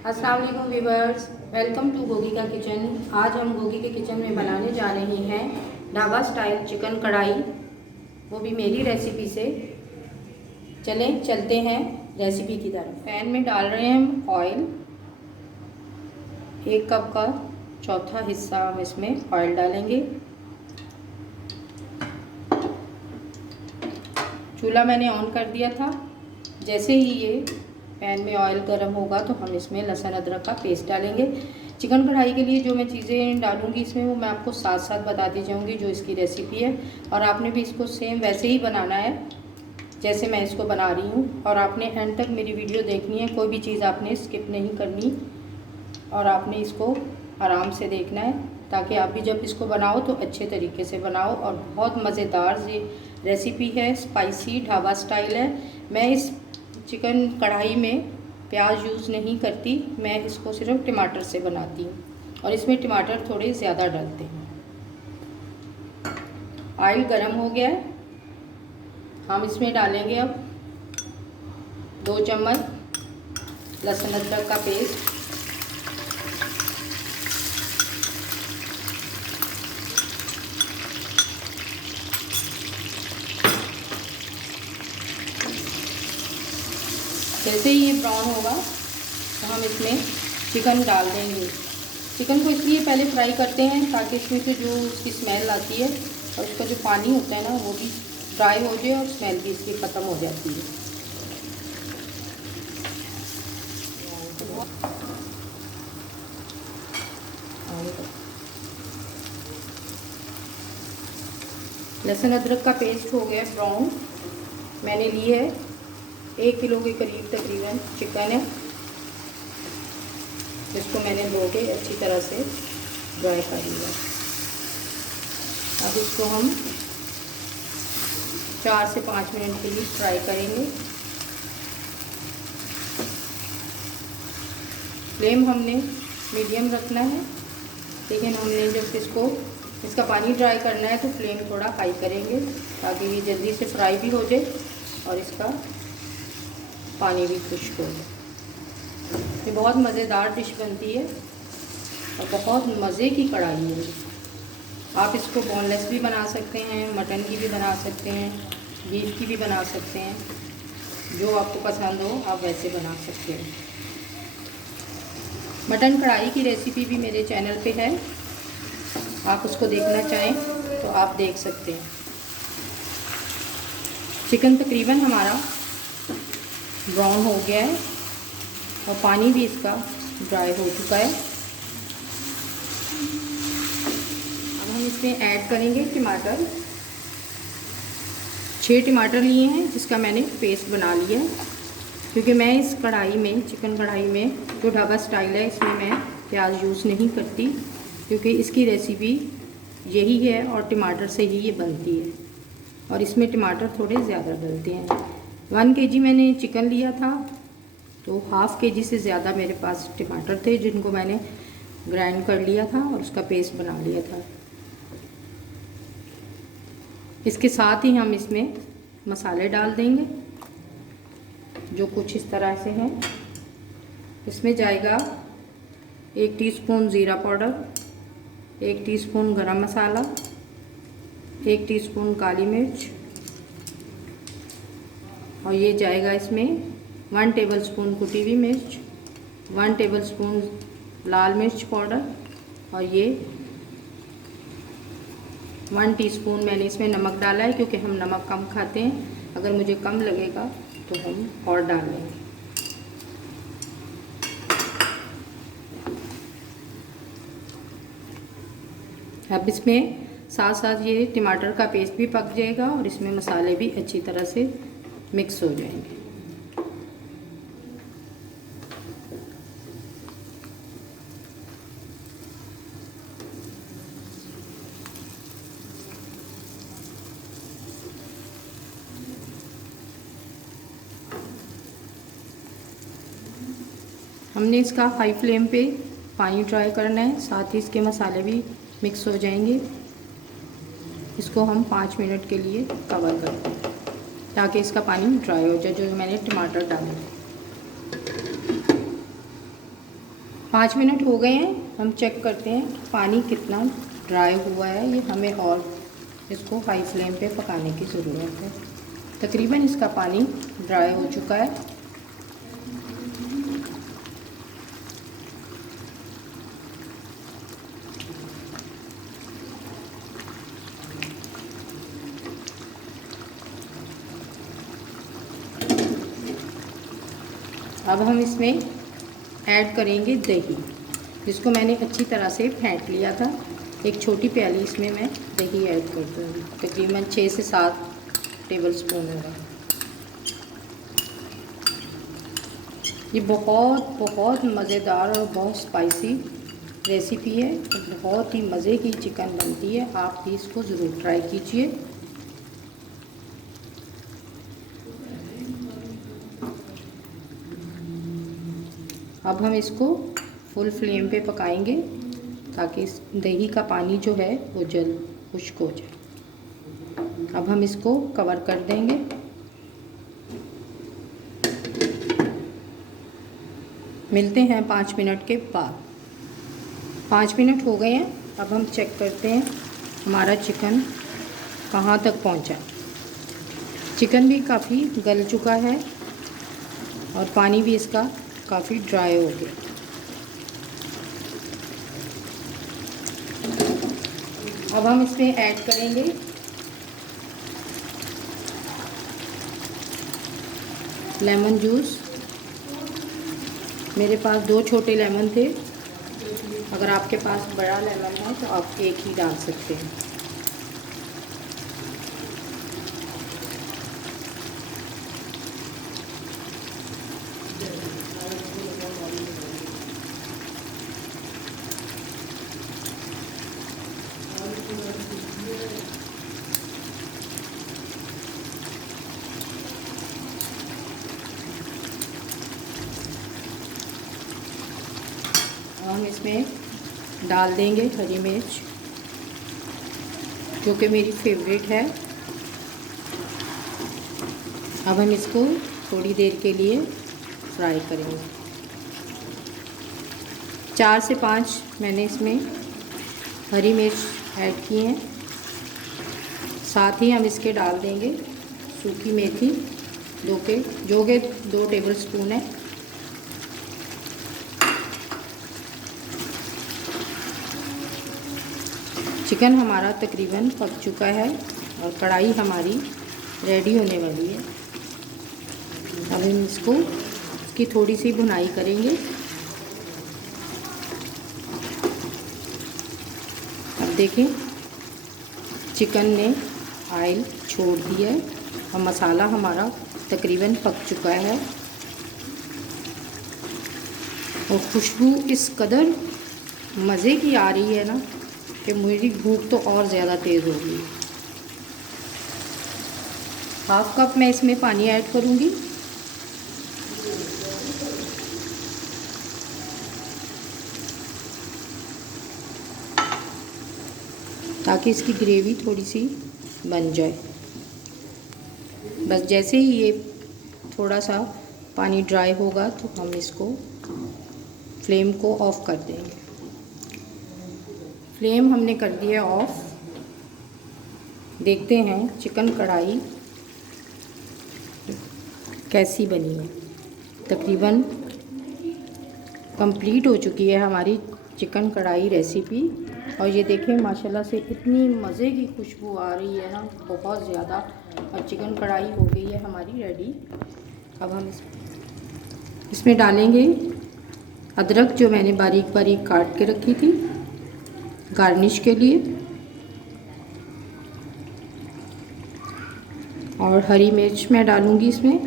अस्सलाम वालेकुम viewers, welcome to Gogi का किचन। आज हम गोगी के किचन में बनाने जा रहे हैं ढाबा स्टाइल चिकन कढ़ाई, वो भी मेरी रेसिपी से। चलें चलते हैं रेसिपी की तरफ। पैन में डाल रहे हैं हम ऑयल। 1 कप का चौथा हिस्सा हम इसमें ऑयल डालेंगे। चूल्हा मैंने ऑन कर दिया था। जैसे ही ये पैन में ऑयल गर्म होगा तो हम इसमें लहसुन अदरक का पेस्ट डालेंगे। चिकन कढ़ाई के लिए जो मैं चीज़ें डालूंगी इसमें वो मैं आपको साथ साथ बताती जाऊंगी, जो इसकी रेसिपी है। और आपने भी इसको सेम वैसे ही बनाना है जैसे मैं इसको बना रही हूँ। और आपने एंड तक मेरी वीडियो देखनी है, कोई भी चीज़ आपने स्किप नहीं करनी और आपने इसको आराम से देखना है, ताकि आप भी जब इसको बनाओ तो अच्छे तरीके से बनाओ। और बहुत मज़ेदार ये रेसिपी है, स्पाइसी ढाबा स्टाइल है। मैं इस चिकन कढ़ाई में प्याज यूज़ नहीं करती, मैं इसको सिर्फ टमाटर से बनाती हूँ और इसमें टमाटर थोड़े ज़्यादा डालते हैं। ऑयल गरम हो गया है, हम इसमें डालेंगे अब 2 चम्मच लहसुन अदरक का पेस्ट। जैसे ही ये ब्राउन होगा तो हम इसमें चिकन डाल देंगे। चिकन को इसलिए पहले फ्राई करते हैं ताकि इसमें से जो उसकी स्मेल आती है और उसका जो पानी होता है ना वो भी ड्राई हो जाए और स्मेल भी इसकी ख़त्म हो जाती है। लहसुन अदरक का पेस्ट हो गया ब्राउन। मैंने ली है 1 किलो के करीब तकरीबन चिकन है, जिसको मैंने धो के अच्छी तरह से ड्राई कर लिया। अब इसको हम 4 से 5 मिनट के लिए फ्राई करेंगे। फ्लेम हमने मीडियम रखना है, लेकिन हमने जब इसका पानी ड्राई करना है तो फ्लेम थोड़ा हाई करेंगे ताकि ये जल्दी से फ्राई भी हो जाए और इसका पानी भी खुश्क हो जाए। ये बहुत मज़ेदार डिश बनती है और बहुत मज़े की कढ़ाई है। आप इसको बोनलेस भी बना सकते हैं, मटन की भी बना सकते हैं, बीफ की भी बना सकते हैं, जो आपको पसंद हो आप वैसे बना सकते हैं। मटन कढ़ाई की रेसिपी भी मेरे चैनल पे है, आप उसको देखना चाहें तो आप देख सकते हैं। चिकन तकरीबन हमारा ब्राउन हो गया है और पानी भी इसका ड्राई हो चुका है। अब हम इसमें ऐड करेंगे टमाटर। 6 टमाटर लिए हैं जिसका मैंने पेस्ट बना लिया है, क्योंकि मैं इस कढ़ाई में, चिकन कढ़ाई में जो ढाबा स्टाइल है, इसमें मैं प्याज यूज़ नहीं करती, क्योंकि इसकी रेसिपी यही है और टमाटर से ही ये बनती है और इसमें टमाटर थोड़े ज़्यादा डलते हैं। 1 kg मैंने चिकन लिया था तो ½ kg से ज़्यादा मेरे पास टमाटर थे, जिनको मैंने ग्राइंड कर लिया था और उसका पेस्ट बना लिया था। इसके साथ ही हम इसमें मसाले डाल देंगे, जो कुछ इस तरह से हैं। इसमें जाएगा 1 टीस्पून ज़ीरा पाउडर, 1 टीस्पून गरम मसाला, 1 टीस्पून काली मिर्च, और ये जाएगा इसमें 1 टेबलस्पून कुटी हुई मिर्च, 1 टेबलस्पून लाल मिर्च पाउडर, और ये 1 टीस्पून मैंने इसमें नमक डाला है, क्योंकि हम नमक कम खाते हैं। अगर मुझे कम लगेगा तो हम और डाल लेंगे। अब इसमें साथ साथ ये टमाटर का पेस्ट भी पक जाएगा और इसमें मसाले भी अच्छी तरह से मिक्स हो जाएंगे। हमने इसका हाई फ्लेम पे पानी ड्राई करना है, साथ ही इसके मसाले भी मिक्स हो जाएंगे। इसको हम 5 मिनट के लिए कवर करते हैं ताकि इसका पानी ड्राई हो जाए, जो मैंने टमाटर डाले। 5 मिनट हो गए हैं, हम चेक करते हैं पानी कितना ड्राई हुआ है। ये हमें और इसको हाई फ्लेम पे पकाने की ज़रूरत है। तकरीबन इसका पानी ड्राई हो चुका है। अब हम इसमें ऐड करेंगे दही, जिसको मैंने अच्छी तरह से फेंट लिया था। एक छोटी प्याली इसमें मैं दही ऐड कर दूँगी, तकरीबन 6 से 7 टेबलस्पून होगा। ये बहुत बहुत मज़ेदार और बहुत स्पाइसी रेसिपी है, तो बहुत ही मज़े की चिकन बनती है। आप भी इसको ज़रूर ट्राई कीजिए। अब हम इसको फुल फ्लेम पे पकाएंगे ताकि इस दही का पानी जो है वो जल्द खुश्क हो जाए। अब हम इसको कवर कर देंगे। मिलते हैं 5 मिनट के बाद। 5 मिनट हो गए हैं। अब हम चेक करते हैं हमारा चिकन कहाँ तक पहुँचा। चिकन भी काफ़ी गल चुका है और पानी भी इसका काफ़ी ड्राई हो गया। अब हम इसमें ऐड करेंगे लेमन जूस। मेरे पास 2 छोटे लेमन थे, अगर आपके पास बड़ा लेमन है तो आप एक ही डाल सकते हैं। हम इसमें डाल देंगे हरी मिर्च, जो कि मेरी फेवरेट है। अब हम इसको थोड़ी देर के लिए फ्राई करेंगे। 4 से 5 मैंने इसमें हरी मिर्च ऐड की हैं। साथ ही हम इसके डाल देंगे सूखी मेथी, जो कि 2 टेबलस्पून है। चिकन हमारा तकरीबन पक चुका है और कढ़ाई हमारी रेडी होने वाली है। अब हम इसकी थोड़ी सी भुनाई करेंगे। अब देखें चिकन ने ऑयल छोड़ दिया है और मसाला हमारा तकरीबन पक चुका है और खुशबू इस कदर मज़े की आ रही है ना कि मेरी भूख तो और ज़्यादा तेज़ हो गई। 1/2 कप मैं इसमें पानी ऐड करूँगी। ताकि इसकी ग्रेवी थोड़ी सी बन जाए। बस जैसे ही ये थोड़ा सा पानी ड्राई होगा तो हम इसको फ्लेम को ऑफ़ कर देंगे। फ्लेम हमने कर दिया ऑफ़। देखते हैं चिकन कढ़ाई कैसी बनी है। तकरीबन कंप्लीट हो चुकी है हमारी चिकन कढ़ाई रेसिपी। और ये देखें माशाल्लाह से इतनी मज़े की खुशबू आ रही है ना, बहुत ज़्यादा। और चिकन कढ़ाई हो गई है हमारी रेडी। अब हम इसमें डालेंगे अदरक, जो मैंने बारीक बारीक काट के रखी थी गार्निश के लिए, और हरी मिर्च मैं डालूँगी इसमें।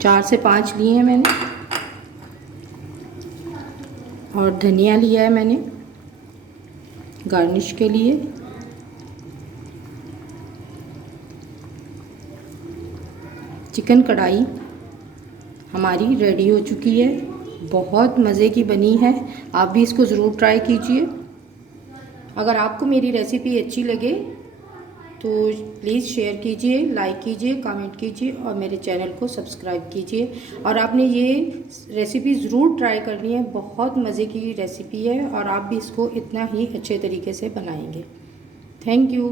चार से 5 लिए हैं मैंने, और धनिया लिया है मैंने गार्निश के लिए। चिकन कढ़ाई हमारी रेडी हो चुकी है, बहुत मज़े की बनी है। आप भी इसको ज़रूर ट्राई कीजिए। अगर आपको मेरी रेसिपी अच्छी लगे तो प्लीज़ शेयर कीजिए, लाइक कीजिए, कमेंट कीजिए और मेरे चैनल को सब्सक्राइब कीजिए। और आपने ये रेसिपी ज़रूर ट्राई करनी है, बहुत मज़े की रेसिपी है और आप भी इसको इतना ही अच्छे तरीके से बनाएंगे। Thank you.